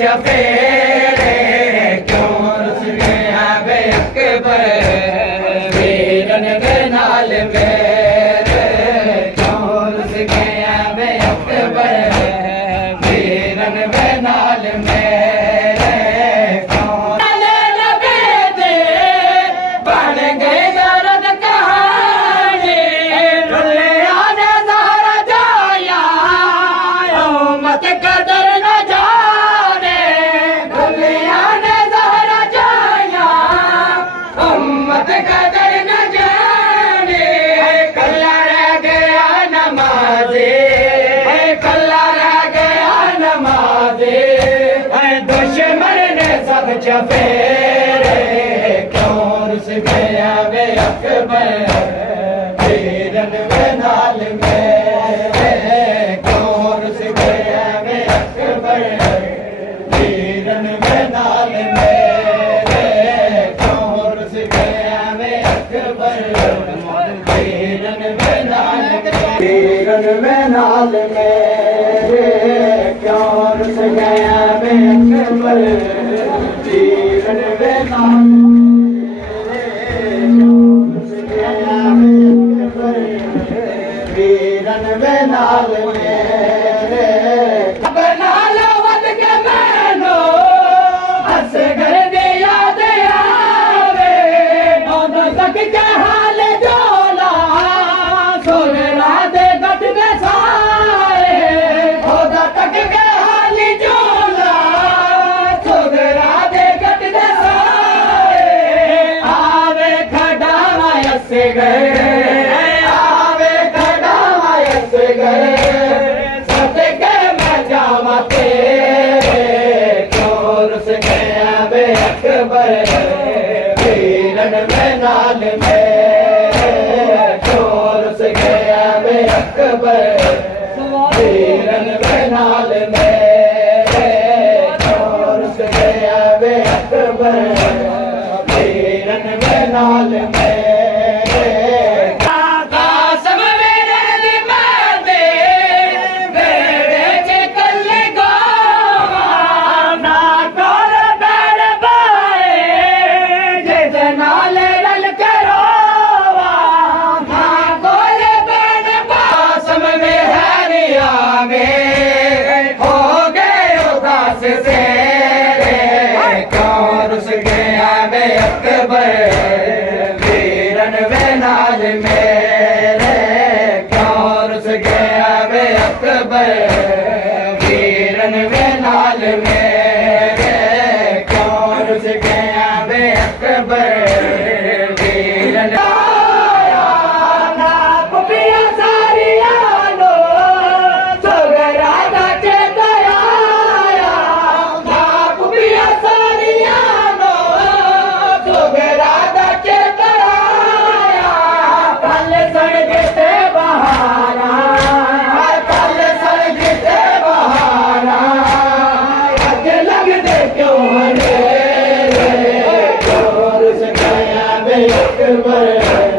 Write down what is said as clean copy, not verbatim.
चफेरे क्यों रुस गया बे अकबर वीरन के नाल मेरे क्यों रुस गया बे अकबर वीरन के नाल मेरे कौन नबी दे बन गए दर्द कहानी दुनिया ने ज़हरा जाया उम्मत कदर न चफेरे क्यों रुस गया वे अकबर वीरन वे नाल मेरे क्यों रुस गया वे अकबर वीरन वे नाल मेरे क्यों रुस गया वे अकबर वीरन वे नाल मेरे क्यों रुस गया वे अकबर वीरन वे नाल वीरन वे नाल मेरे बना लो वद के मैनो हस घर दे याद आवे नौदो तक के हाल जोला सोना दे गट दे सारे नौदो तक के हाल जोला सोना दे गट दे सारे आवे खड़ा से गए आवे खड़ा से गए सते के मैं जावा तेरे क्यों रुस गया बे अकबर वीरन वे नाल मेरे क्यों रुस गया बे अकबर वीरन वे नाल मेरे क्यों रुस गया बे अकबर वीरन वे नाल मेरे वे नाल मेरे क्यों रुस गया वे अकबर वीरन वे नाल मेरे क्यों रुस गया वे अकबर वीरन Akbar